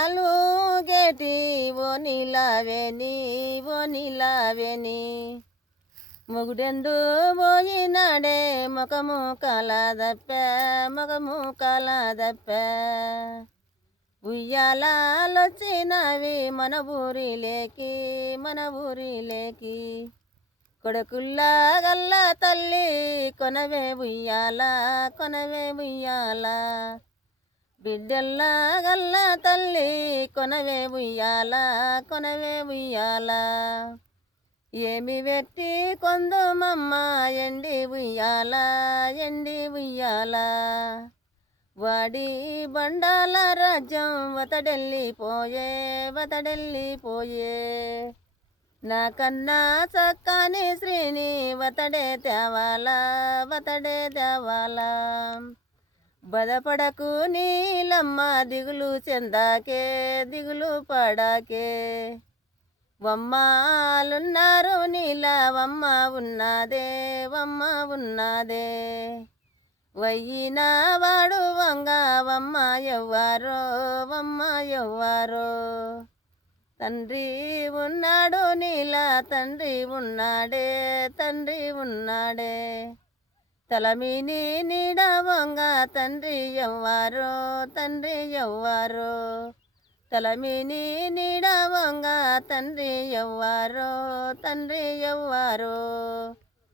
ఉయ్యాలూగేటి ఓ నీలావేని ఓ నీలావేని మొగుడెందు పోయినాడే ముఖము కలదప్ప ముఖము కలదప్ప ఉయ్యాలొచ్చినవి మన ఊరిలేకి మన ఊరిలేకి కొడుకుల్లా గల్ల తల్లి కొనవే ఉయ్యాల కొనవే ఉయ్యాల బిడ్డల్లా గల్ల తల్లి కొనవే ఉయ్యాల కొనవే ఉయ్యాల ఏమి పెట్టి కొందుమమ్మ ఎండి ఉయ్యాల ఎండి ఉయ్యాల వాడి బండాల రాజ్యం వతడెళ్ళిపోయే వతడెళ్ళిపోయే నాకన్నా చక్కని శ్రీని వతడే తేవాలా వతడే తేవాలా బదపడకు నీలమ్మ దిగులు చెందాకే దిగులు పడాకే వమ్మాలున్నారు నీల వమ్మ ఉన్నదే వమ్మ ఉన్నదే వయ్యిన వాడు వంగ వమ్మ ఎవ్వారో వమ్మ ఎవ్వారో తండ్రి ఉన్నాడు నీల తండ్రి ఉన్నాడే తండ్రి ఉన్నాడే తలమిని నీడ వంగ తండ్రి ఎవ్వారో తండ్రి ఎవ్వారో తలమిని నీడ వంగ తండ్రి ఎవ్వారో తండ్రి ఎవ్వారో